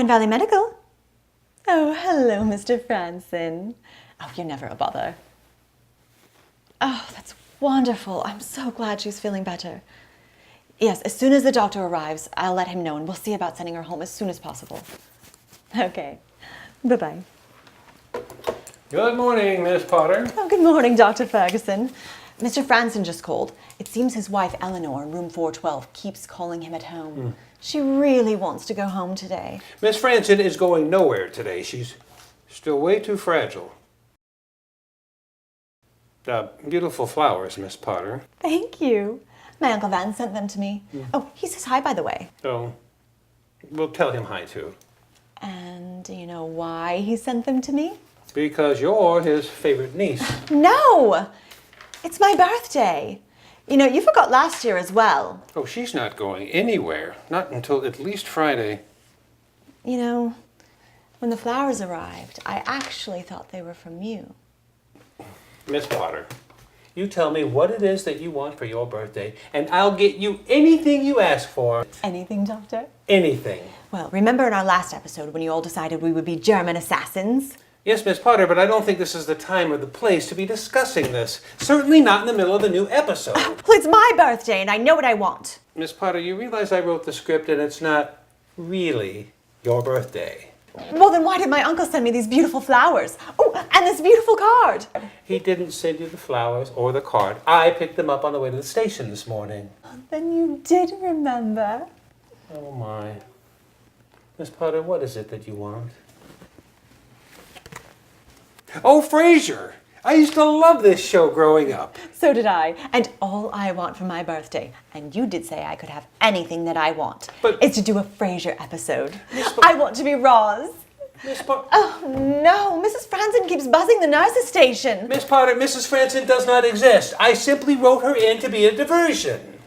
Pine Valley Medical. Oh, hello, Mr. Franson. Oh, you're never a bother. Oh, that's wonderful. I'm so glad she's feeling better. Yes, as soon as the doctor arrives, I'll let him know, and we'll see about sending her home as soon as possible. Okay. Bye-bye. Good morning, Miss Potter. Oh, good morning, Dr. Ferguson. Mr. Franson just called. It seems his wife, Eleanor, in room 412, keeps calling him at home. She really wants to go home today. Miss Franson is going nowhere today. She's still way too fragile. Beautiful flowers, Miss Potter. Thank you. My Uncle Van sent them to me. Oh, he says hi, by the way. Oh, we'll tell him hi, too. And do you know why he sent them to me? Because you're his favorite niece. No! It's my birthday. You know, you forgot last year as well. Oh, she's not going anywhere. Not until at least Friday. You know, when the flowers arrived, I actually thought they were from you. Miss Potter, you tell me what it is that you want for your birthday, and I'll get you anything you ask for. Anything, Doctor? Anything. Well, remember in our last episode when you all decided we would be German assassins? Yes, Miss Potter, but I don't think this is the time or the place to be discussing this. Certainly not in the middle of a new episode. Well, it's my birthday and I know what I want. Miss Potter, you realize I wrote the script and it's not really your birthday. Well, then why did my uncle send me these beautiful flowers? Oh, and this beautiful card. He didn't send you the flowers or the card. I picked them up on the way to the station this morning. Then you did remember. Oh, my. Miss Potter, what is it that you want? Oh, Frasier! I used to love this show growing up. So did I. And all I want for my birthday, and you did say I could have anything that I want, is to do a Frasier episode. I want to be Roz. Miss Potter. Oh, no. Mrs. Franson keeps buzzing the nurse's station. Miss Potter, Mrs. Franson does not exist. I simply wrote her in to be a diversion.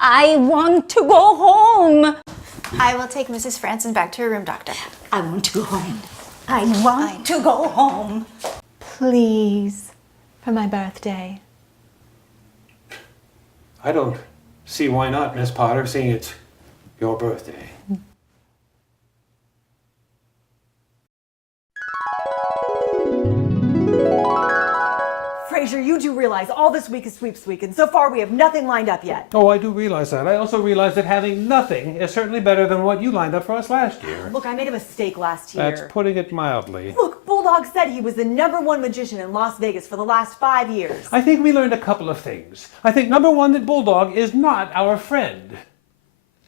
I want to go home. I will take Mrs. Franson back to her room, Doctor. I want to go home. I want to go home. Please, for my birthday. I don't see why not, Miss Potter, seeing it's your birthday. Frasier, you do realize all this week is sweeps week, and so far we have nothing lined up yet. Oh, I do realize that. I also realize that having nothing is certainly better than what you lined up for us last year. Look, I made a mistake last year. That's putting it mildly. Look, Bulldog said he was the #1 magician in Las Vegas for the last 5 years. I think we learned a couple of things. I think, number one, that Bulldog is not our friend.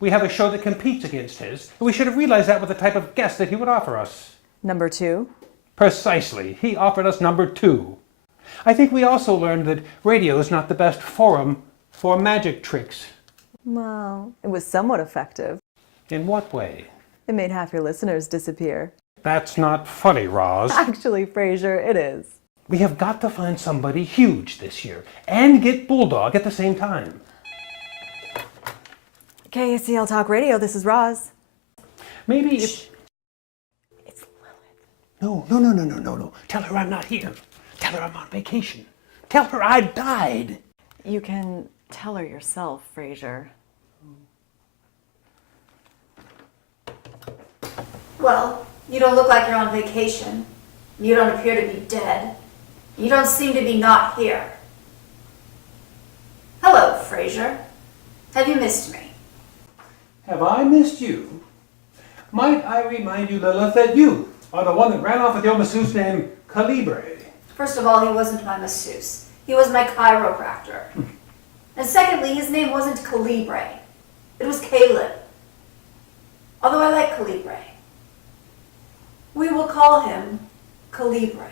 We have a show that competes against his, and we should have realized that with the type of guest that he would offer us. Number 2? Precisely. He offered us number 2. I think we also learned that radio is not the best forum for magic tricks. Well, it was somewhat effective. In what way? It made half your listeners disappear. That's not funny, Roz. Actually, Frasier, it is. We have got to find somebody huge this year and get Bulldog at the same time. KSCL Talk Radio, this is Roz. Maybe if... It's Lilith. No. Tell her I'm not here. Tell her I'm on vacation. Tell her I died. You can tell her yourself, Frasier. Well, you don't look like you're on vacation. You don't appear to be dead. You don't seem to be not here. Hello, Frasier. Have you missed me? Have I missed you? Might I remind you, Lilith, that you are the one that ran off with your masseuse named Calibre. First of all, he wasn't my masseuse. He was my chiropractor. And secondly, his name wasn't Calibre. It was Caleb. Although I like Calibre. We will call him Calibre.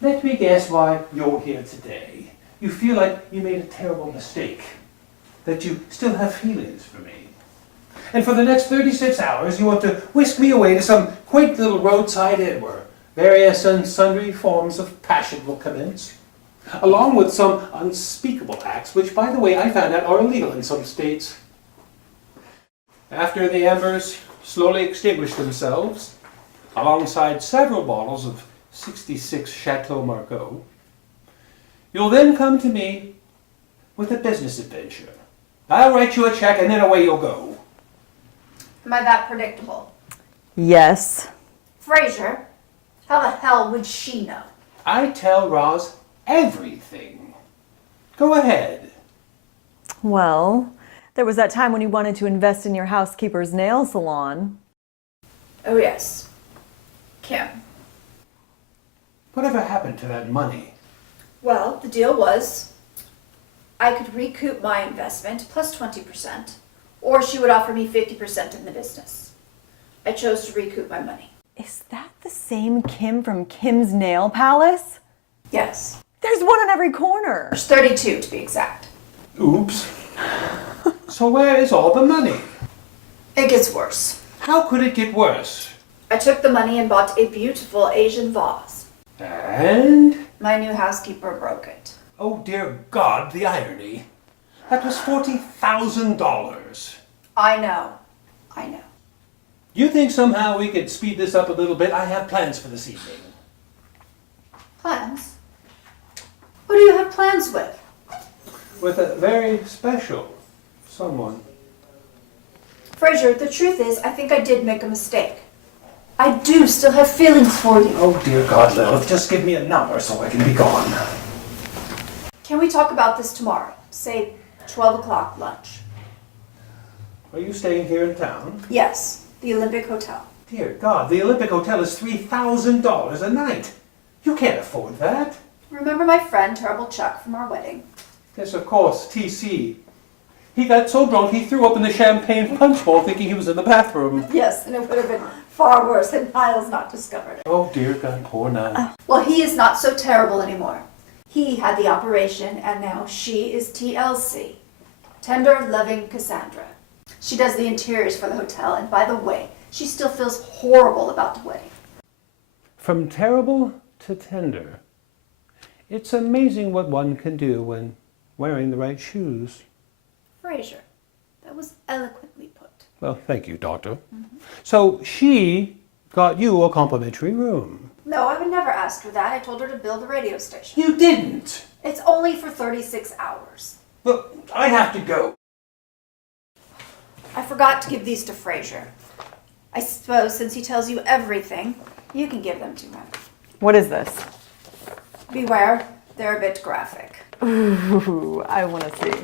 Let me guess why you're here today. You feel like you made a terrible mistake. That you still have feelings for me. And for the next 36 hours, you want to whisk me away to some quaint little roadside inn where various and sundry forms of passion will commence, along with some unspeakable acts, which, by the way, I found out are illegal in some states. After the embers slowly extinguish themselves, alongside several bottles of 66 Chateau Margaux, you'll then come to me with a business adventure. I'll write you a check and then away you'll go. Am I that predictable? Yes. Frasier, how the hell would she know? I tell Roz everything. Go ahead. Well, there was that time when you wanted to invest in your housekeeper's nail salon. Oh yes, Kim. Whatever happened to that money? Well, the deal was I could recoup my investment plus 20%, or she would offer me 50% in the business. I chose to recoup my money. Is that the same Kim from Kim's Nail Palace? Yes. There's one on every corner. There's 32 to be exact. Oops. So where is all the money? It gets worse. How could it get worse? I took the money and bought a beautiful Asian vase. And? My new housekeeper broke it. Oh dear God, the irony. That was $40,000. I know. I know. You think somehow we could speed this up a little bit? I have plans for this evening. Plans? Who do you have plans with? With a very special someone. Frasier, the truth is, I think I did make a mistake. I do still have feelings for you. Oh dear God, Lilith, just give me a number so I can be gone. Can we talk about this tomorrow? Say 12 o'clock lunch. Are you staying here in town? Yes, the Olympic Hotel. Dear God, the Olympic Hotel is $3,000 a night. You can't afford that. Remember my friend, Terrible Chuck, from our wedding? Yes, of course, TC. He got so drunk he threw up in the champagne punch bowl thinking he was in the bathroom. Yes, and it would have been far worse had Niles not discovered it. Oh dear God, poor Niall. Well, he is not so terrible anymore. He had the operation, and now she is TLC. Tender, loving Cassandra. She does the interiors for the hotel, and by the way, she still feels horrible about the wedding. From terrible to tender. It's amazing what one can do when wearing the right shoes. Frasier, that was eloquently put. Well, thank you, Doctor. So she got you a complimentary room. No, I would never ask her that. I told her to build a radio station. You didn't. It's only for 36 hours. Look, I have to go. I forgot to give these to Frasier. I suppose since he tells you everything, you can give them to him. What is this? Beware, they're a bit graphic. Ooh, I want to see.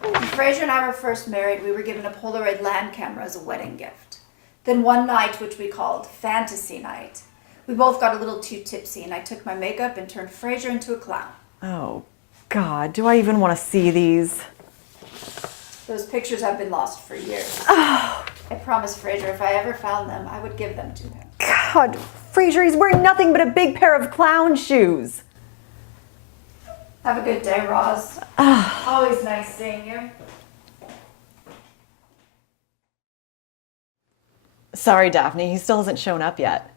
When Frasier and I were first married, we were given a Polaroid land camera as a wedding gift. Then one night, which we called Fantasy Night, we both got a little too tipsy and I took my makeup and turned Frasier into a clown. Oh, God, do I even want to see these? Those pictures have been lost for years. I promised Frasier if I ever found them, I would give them to him. God, Frasier, he's wearing nothing but a big pair of clown shoes. Have a good day, Roz. Always nice seeing you. Sorry, Daphne, he still hasn't shown up yet.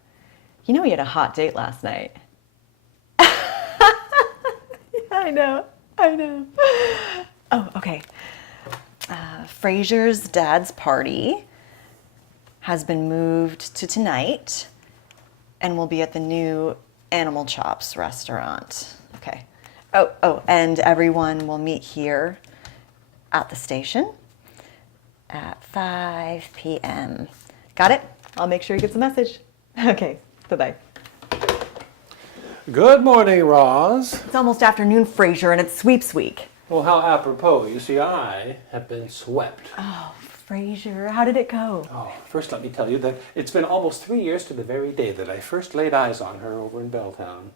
You know he had a hot date last night. I know. Oh, okay. Frasier's dad's party has been moved to tonight and will be at the new Animal Chops restaurant. Okay. Oh, and everyone will meet here at the station at 5 p.m. Got it? I'll make sure he gets the message. Okay, bye-bye. Good morning, Roz. It's almost afternoon, Frasier, and it's sweeps week. Well, how apropos. You see, I have been swept. Oh, Frasier, how did it go? Oh, first let me tell you that it's been almost 3 years to the very day that I first laid eyes on her over in Belltown.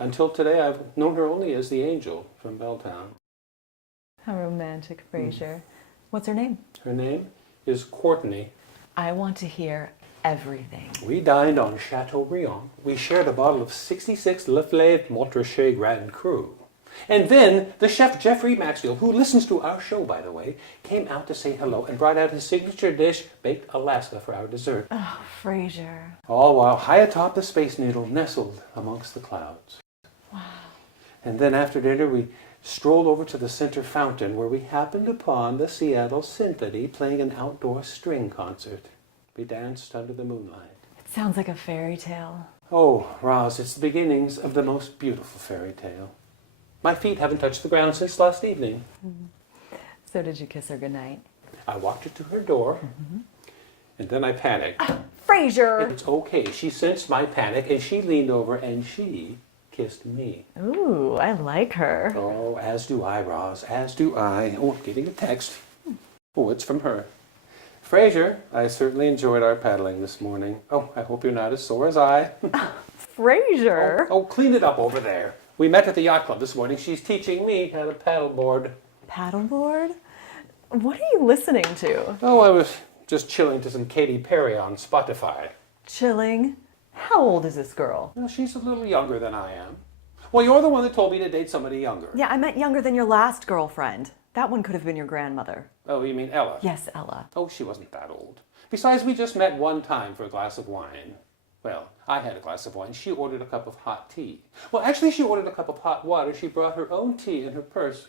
Until today, I've known her only as the Angel from Belltown. How romantic, Frasier. What's her name? Her name is Courtney. I want to hear everything. We dined on Chateaubriand. We shared a bottle of 66 Lafleur Montrachet Grand Cru. And then the chef Jeffrey Maxwell, who listens to our show, by the way, came out to say hello and brought out his signature dish, baked Alaska, for our dessert. Oh, Frasier. All while high atop the Space Needle nestled amongst the clouds. Wow. And then after dinner we strolled over to the center fountain where we happened upon the Seattle Symphony playing an outdoor string concert. We danced under the moonlight. It sounds like a fairy tale. Oh, Roz, it's the beginnings of the most beautiful fairy tale. My feet haven't touched the ground since last evening. So did you kiss her goodnight? I walked her to her door, and then I panicked. Frasier! It's okay. She sensed my panic and she leaned over and she kissed me. Ooh, I like her. Oh, as do I, Roz, as do I. Oh, I'm getting a text. Oh, it's from her. Frasier, I certainly enjoyed our paddling this morning. Oh, I hope you're not as sore as I. Frasier? Oh, clean it up over there. We met at the yacht club this morning. She's teaching me how to paddleboard. Paddleboard? What are you listening to? Oh, I was just chilling to some Katy Perry on Spotify. Chilling? How old is this girl? Well, she's a little younger than I am. Well, you're the one that told me to date somebody younger. Yeah, I meant younger than your last girlfriend. That one could have been your grandmother. Oh, you mean Ella? Yes, Ella. Oh, she wasn't that old. Besides, we just met one time for a glass of wine. Well, I had a glass of wine. She ordered a cup of hot tea. Well, actually, she ordered a cup of hot water. She brought her own tea in her purse.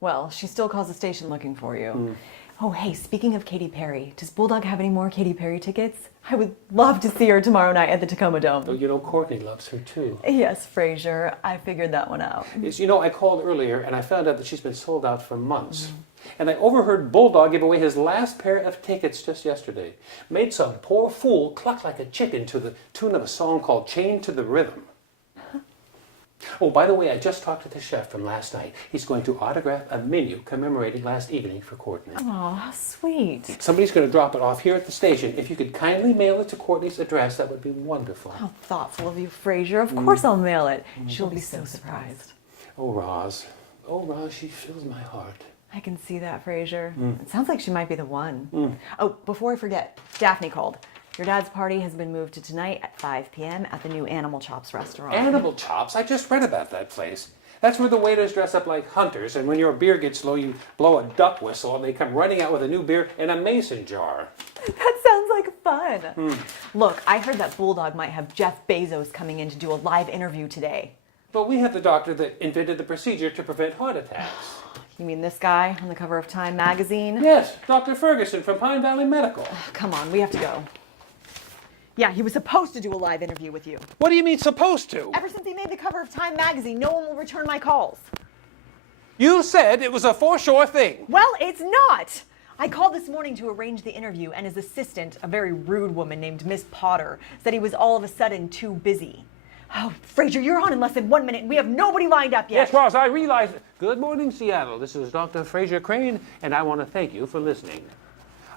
Well, she still calls the station looking for you. Oh, hey, speaking of Katy Perry, does Bulldog have any more Katy Perry tickets? I would love to see her tomorrow night at the Tacoma Dome. Oh, you know, Courtney loves her too. Yes, Frasier, I figured that one out. Yes, you know, I called earlier and I found out that she's been sold out for months. And I overheard Bulldog give away his last pair of tickets just yesterday. Made some poor fool cluck like a chicken to the tune of a song called Chained to the Rhythm. Oh, by the way, I just talked to the chef from last night. He's going to autograph a menu commemorating last evening for Courtney. Oh, how sweet. Somebody's going to drop it off here at the station. If you could kindly mail it to Courtney's address, that would be wonderful. How thoughtful of you, Frasier. Of course I'll mail it. She'll be so surprised. Oh, Roz, she fills my heart. I can see that, Frasier. It sounds like she might be the one. Oh, before I forget, Daphne called. Your dad's party has been moved to tonight at 5 p.m. at the new Animal Chops restaurant. Animal Chops? I just read about that place. That's where the waiters dress up like hunters, and when your beer gets low, you blow a duck whistle, and they come running out with a new beer in a mason jar. That sounds like fun. Look, I heard that Bulldog might have Jeff Bezos coming in to do a live interview today. But we have the doctor that invented the procedure to prevent heart attacks. You mean this guy on the cover of Time magazine? Yes, Dr. Ferguson from Pine Valley Medical. Come on, we have to go. Yeah, he was supposed to do a live interview with you. What do you mean supposed to? Ever since he made the cover of Time magazine, no one will return my calls. You said it was a for-sure thing. Well, it's not. I called this morning to arrange the interview, and his assistant, a very rude woman named Miss Potter, said he was all of a sudden too busy. Oh, Frasier, you're on in less than 1 minute, and we have nobody lined up yet. Yes, Ross, I realize it. Good morning, Seattle. This is Dr. Frasier Crane, and I want to thank you for listening.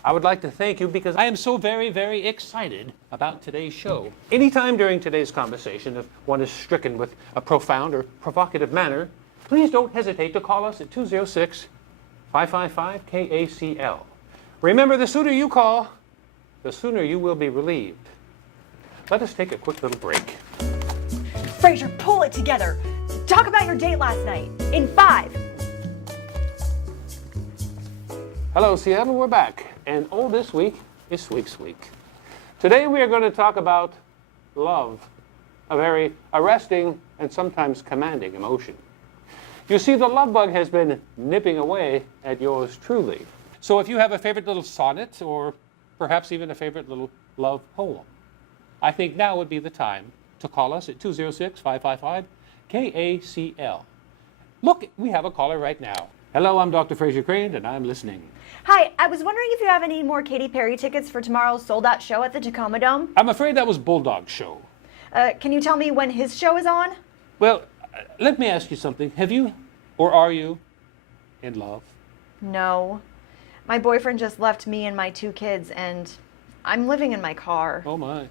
I would like to thank you because I am so very, very excited about today's show. Anytime during today's conversation, if one is stricken with a profound or provocative manner, please don't hesitate to call us at 206-555-KACL. Remember, the sooner you call, the sooner you will be relieved. Let us take a quick little break. Frasier, pull it together. Talk about your date last night. In 5. Hello, Seattle, we're back. And this week is Sweeps Week. Today we are going to talk about love, a very arresting and sometimes commanding emotion. You see, the love bug has been nipping away at yours truly. So if you have a favorite little sonnet or perhaps even a favorite little love poem, I think now would be the time to call us at 206-555-KACL. Look, we have a caller right now. Hello, I'm Dr. Frasier Crane, and I'm listening. Hi, I was wondering if you have any more Katy Perry tickets for tomorrow's sold-out show at the Tacoma Dome. I'm afraid that was Bulldog's show. Can you tell me when his show is on? Well, let me ask you something. Have you, or are you, in love? No. My boyfriend just left me and my 2 kids, and I'm living in my car. Oh, my.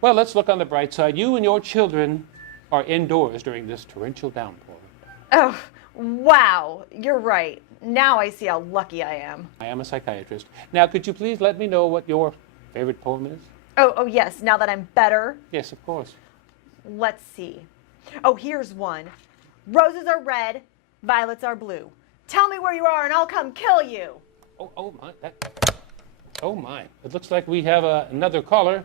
Well, let's look on the bright side. You and your children are indoors during this torrential downpour. Oh, wow. You're right. Now I see how lucky I am. I am a psychiatrist. Now, could you please let me know what your favorite poem is? Oh, yes. Now that I'm better, Yes, of course. let's see. Oh, here's one. Roses are red, violets are blue. Tell me where you are and I'll come kill you. Oh my. Oh, my. It looks like we have another caller.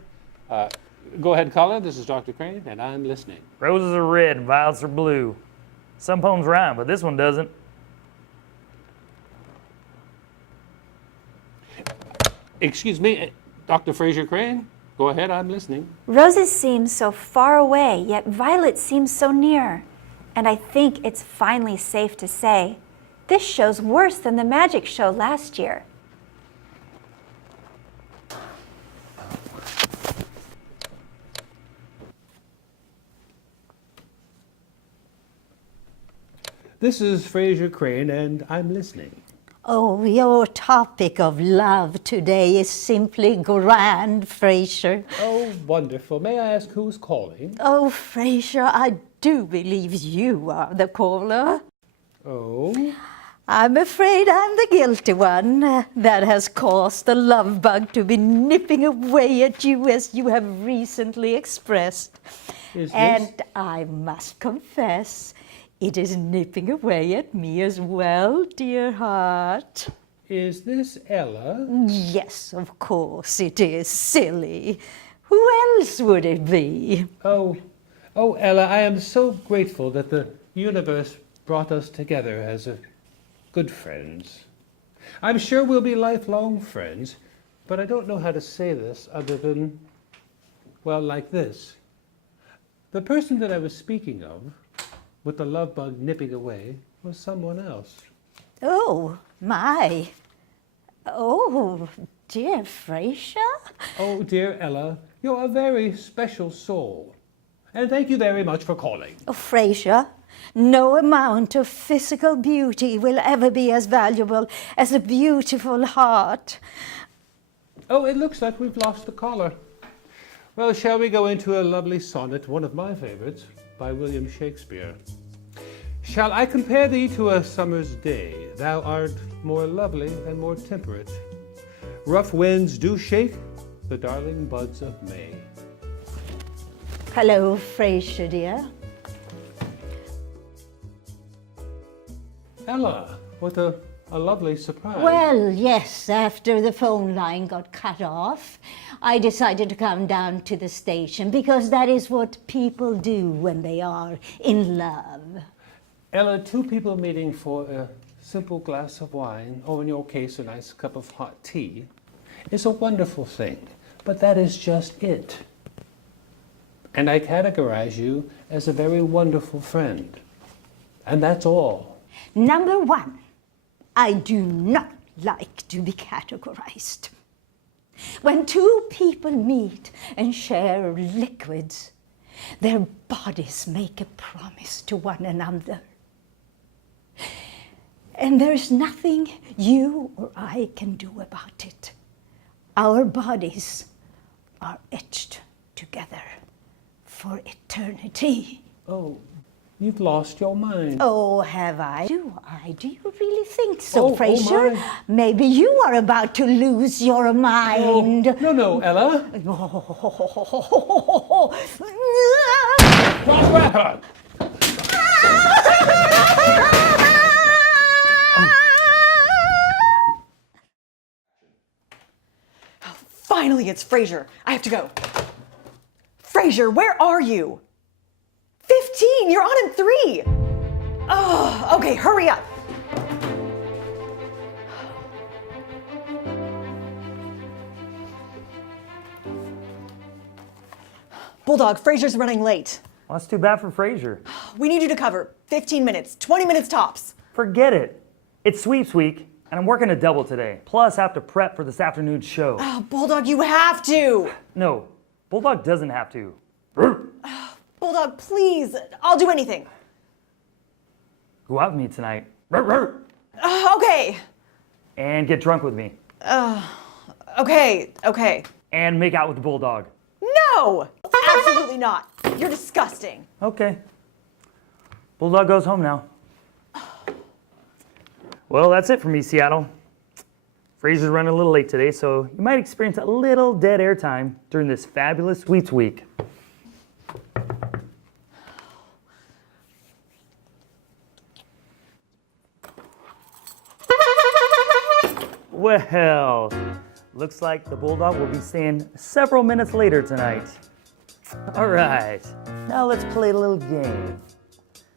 Go ahead, caller. This is Dr. Crane, and I'm listening. Roses are red and violets are blue. Some poems rhyme, but this one doesn't. Excuse me, Dr. Frasier Crane? Go ahead, I'm listening. Roses seem so far away, yet violets seem so near. And I think it's finally safe to say, this show's worse than the magic show last year. This is Frasier Crane, and I'm listening. Oh, your topic of love today is simply grand, Frasier. Oh, wonderful. May I ask who's calling? Oh, Frasier, I do believe you are the caller. Oh? I'm afraid I'm the guilty one that has caused the love bug to be nipping away at you as you have recently expressed. And I must confess, it is nipping away at me as well, dear heart. Is this Ella? Yes, of course it is, silly. Who else would it be? Oh, Ella, I am so grateful that the universe brought us together as good friends. I'm sure we'll be lifelong friends, but I don't know how to say this other than, well, like this. The person that I was speaking of, with the love bug nipping away, was someone else. Oh, my. Oh, dear Frasier. Oh, dear Ella, you're a very special soul. And thank you very much for calling. Oh, Frasier, no amount of physical beauty will ever be as valuable as a beautiful heart. Oh, it looks like we've lost the caller. Well, shall we go into a lovely sonnet, one of my favorites, by William Shakespeare? Shall I compare thee to a summer's day? Thou art more lovely and more temperate. Rough winds do shake the darling buds of May. Hello, Frasier, dear. Ella, what a lovely surprise. Well, yes, after the phone line got cut off, I decided to come down to the station because that is what people do when they are in love. Ella, two people meeting for a simple glass of wine, or in your case, a nice cup of hot tea, is a wonderful thing, but that is just it. And I categorize you as a very wonderful friend. And that's all. Number one, I do not like to be categorized. When two people meet and share liquids, their bodies make a promise to one another. And there's nothing you or I can do about it. Our bodies are etched together for eternity. Oh, you've lost your mind. Oh, have I? Do I? Do you really think so, Oh, Frasier? my. Maybe you are about to lose your mind. No, Ella. Finally, it's Frasier. I have to go. Frasier, where are you? 15, you're on in 3. Oh, okay, hurry up. Bulldog, Frasier's running late. Well, that's too bad for Frasier. We need you to cover 15 minutes, 20 minutes tops. Forget it. It's sweeps week, and I'm working a double today. Plus, I have to prep for this afternoon's show. Oh, Bulldog, you have to. No, Bulldog doesn't have to. Bulldog, please, I'll do anything. Go out with me tonight. Okay. And get drunk with me. Okay. And make out with the Bulldog. No, absolutely not. You're disgusting. Okay. Bulldog goes home now. Well, that's it for me, Seattle. Frasier's running a little late today, so you might experience a little dead air time during this fabulous Sweets Week. Well, looks like the Bulldog will be staying several minutes later tonight. All right, now let's play a little game.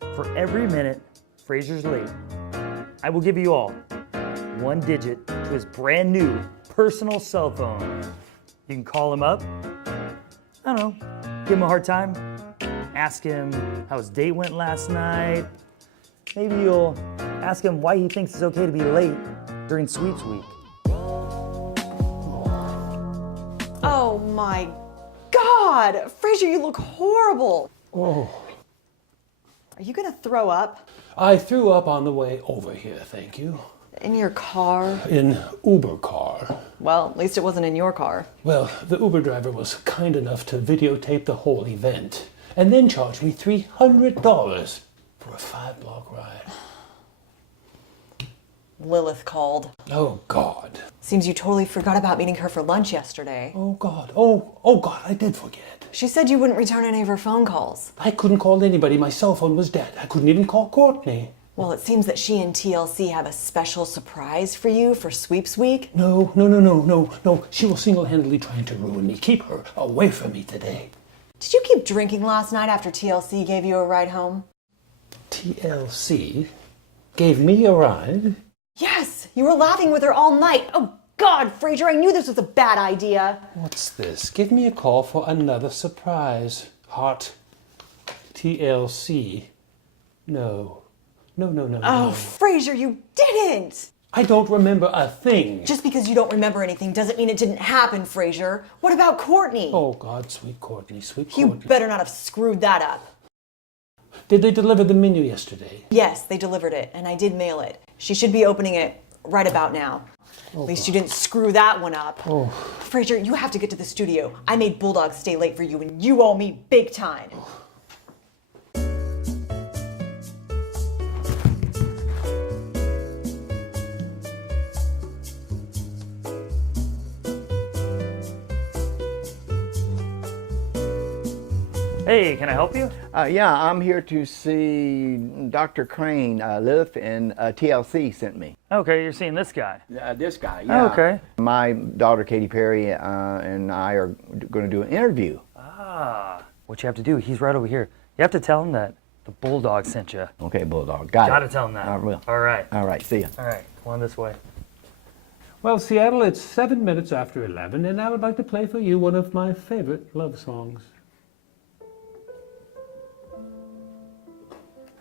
For every minute Frasier's late, I will give you all 1 digit to his brand new personal cell phone. You can call him up, I don't know, give him a hard time, ask him how his date went last night. Maybe you'll ask him why he thinks it's okay to be late during Sweeps Week. Oh my God, Frasier, you look horrible. Oh. Are you gonna throw up? I threw up on the way over here, thank you. In your car? In Uber car. Well, at least it wasn't in your car. Well, the Uber driver was kind enough to videotape the whole event and then charged me $300 for a 5-block ride. Lilith called. Oh, God. Seems you totally forgot about meeting her for lunch yesterday. Oh, God. Oh, God, I did forget. She said you wouldn't return any of her phone calls. I couldn't call anybody. My cell phone was dead. I couldn't even call Courtney. Well, it seems that she and TLC have a special surprise for you for Sweeps Week. No. She will single-handedly try to ruin me. Keep her away from me today. Did you keep drinking last night after TLC gave you a ride home? TLC gave me a ride? Yes, you were laughing with her all night. Oh, God, Frasier, I knew this was a bad idea. What's this? Give me a call for another surprise. Heart. TLC. No. Oh, Frasier, you didn't! I don't remember a thing. Just because you don't remember anything doesn't mean it didn't happen, Frasier. What about Courtney? Oh, God, sweet Courtney, sweet You Courtney. better not have screwed that up. Did they deliver the menu yesterday? Yes, they delivered it, and I did mail it. She should be opening it right about now. Oh, At least you didn't screw that one up. Oh. Frasier, you have to get to the studio. I made Bulldog stay late for you, and you owe me big time. Hey, can I help you? Yeah, I'm here to see Dr. Crane. Lilith and TLC sent me. Okay, you're seeing this guy. This guy, yeah. Okay. My daughter Katy Perry and I are going to do an interview. Ah, what you have to do, he's right over here. You have to tell him that the Bulldog sent you. Okay, Bulldog, got it. Gotta tell him that. I will. All right. All right, see ya. All right, come on this way. Well, Seattle, it's 7 minutes after 11, and I would like to play for you one of my favorite love songs.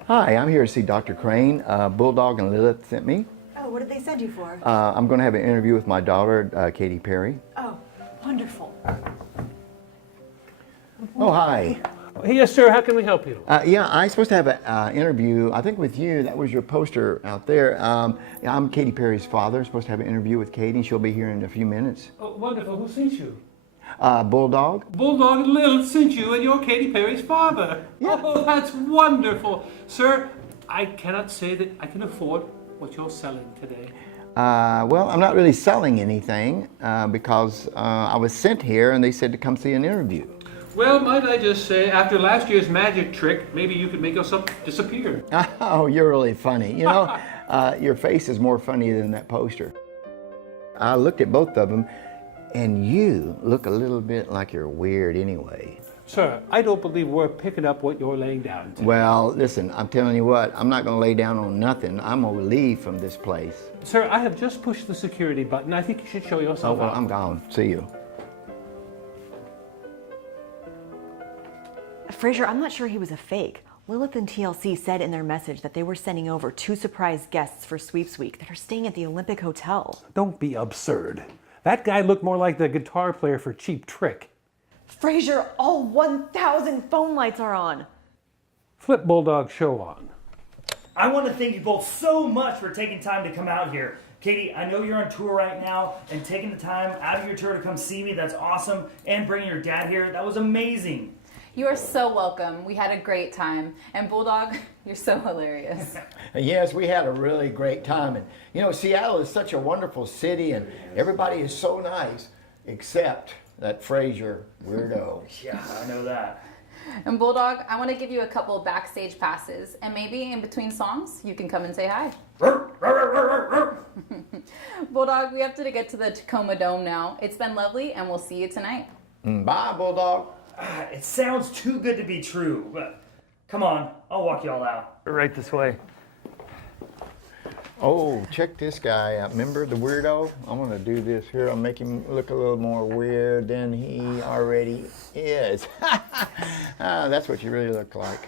Hi, I'm here to see Dr. Crane. Bulldog and Lilith sent me. Oh, what did they send you for? I'm going to have an interview with my daughter, Katy Perry. Oh, wonderful. Oh, hi. Yes, sir, how can we help you? Yeah, I'm supposed to have an interview, I think with you. That was your poster out there. I'm Katy Perry's father. I'm supposed to have an interview with Katy. She'll be here in a few minutes. Oh, wonderful. Who sent you? Bulldog. Bulldog and Lilith sent you, and you're Katy Perry's father. Yeah. Oh, that's wonderful. Sir, I cannot say that I can afford what you're selling today. Well, I'm not really selling anything because I was sent here and they said to come see an interview. Well, might I just say, after last year's magic trick, maybe you could make yourself disappear. Oh, you're really funny. You know, your face is more funny than that poster. I looked at both of them, and you look a little bit like you're weird anyway. Sir, I don't believe we're picking up what you're laying down today. Well, listen, I'm telling you what, I'm not going to lay down on nothing. I'm going to leave from this place. Sir, I have just pushed the security button. I think you should show Oh, yourself well, out. I'm gone. See you. Frasier, I'm not sure he was a fake. Lilith and TLC said in their message that they were sending over 2 surprise guests for Sweeps Week that are staying at the Olympic Hotel. Don't be absurd. That guy looked more like the guitar player for Cheap Trick. Frasier, all 1,000 phone lights are on. Flip Bulldog show on. I want to thank you both so much for taking time to come out here. Katy, I know you're on tour right now, and taking the time out of your tour to come see me, that's awesome. And bringing your dad here, that was amazing. You are so welcome. We had a great time. And Bulldog, you're so hilarious. Yes, we had a really great time. And, you know, Seattle is such a wonderful city, and everybody is so nice, except that Frasier weirdo. Yeah, I know that. And Bulldog, I want to give you a couple backstage passes. And maybe in between songs, you can come and say hi. Bulldog, we have to get to the Tacoma Dome now. It's been lovely, and we'll see you tonight. Bye, Bulldog. It sounds too good to be true, but come on, I'll walk y'all out. Right this way. Oh, check this guy out. Remember the weirdo? I'm going to do this here. I'll make him look a little more weird than he already is. That's what you really look like.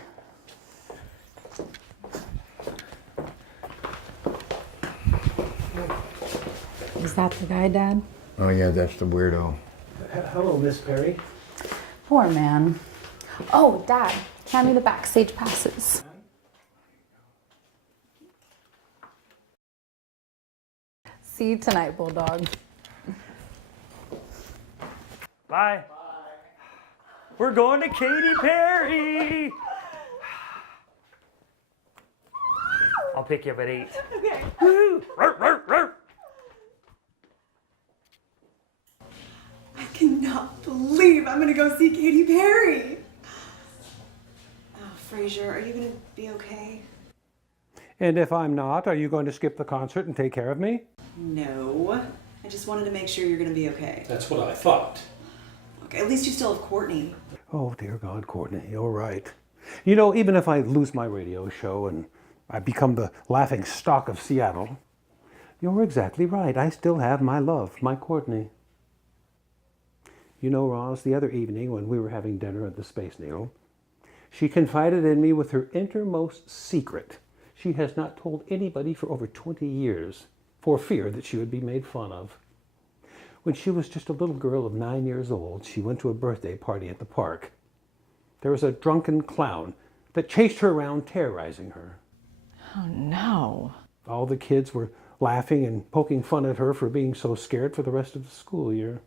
Is that the guy, Dad? Oh, yeah, that's the weirdo. Hello, Miss Perry. Poor man. Oh, Dad, hand me the backstage passes. See you tonight, Bulldog. Bye. We're going to Katy Perry. I'll pick you up at 8. Okay. Woo! Roar, roar, roar. I cannot believe I'm gonna go see Katy Perry. Oh, Frasier, are you gonna be okay? And if I'm not, are you going to skip the concert and take care of me? No. I just wanted to make sure you're gonna be okay. That's what I thought. Look, at least you still have Courtney. Oh, dear God, Courtney, you're right. You know, even if I lose my radio show and I become the laughing stock of Seattle, you're exactly right. I still have my love, my Courtney. You know, Roz, the other evening when we were having dinner at the Space Needle, she confided in me with her innermost secret. She has not told anybody for over 20 years for fear that she would be made fun of. When she was just a little girl of 9 years old, she went to a birthday party at the park. There was a drunken clown that chased her around, terrorizing her. Oh, no. All the kids were laughing and poking fun at her for being so scared for the rest of the school year.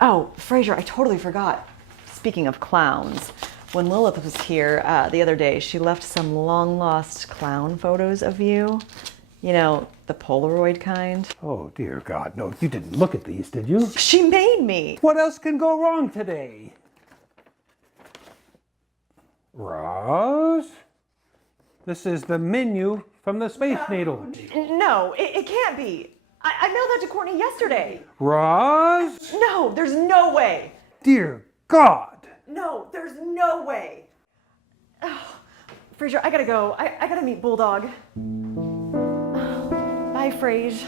Oh, Frasier, I totally forgot. Speaking of clowns, when Lilith was here the other day, she left some long-lost clown photos of you. You know, the Polaroid kind. Oh, dear God, no, you didn't look at these, did you? She made me. What else can go wrong today? Roz? This is the menu from the Space Needle. No, it can't be. I mailed that to Courtney yesterday. Roz? No, there's no way. Dear God. No, there's no way. Oh, Frasier, I gotta go. I gotta meet Bulldog. Bye, Frasier.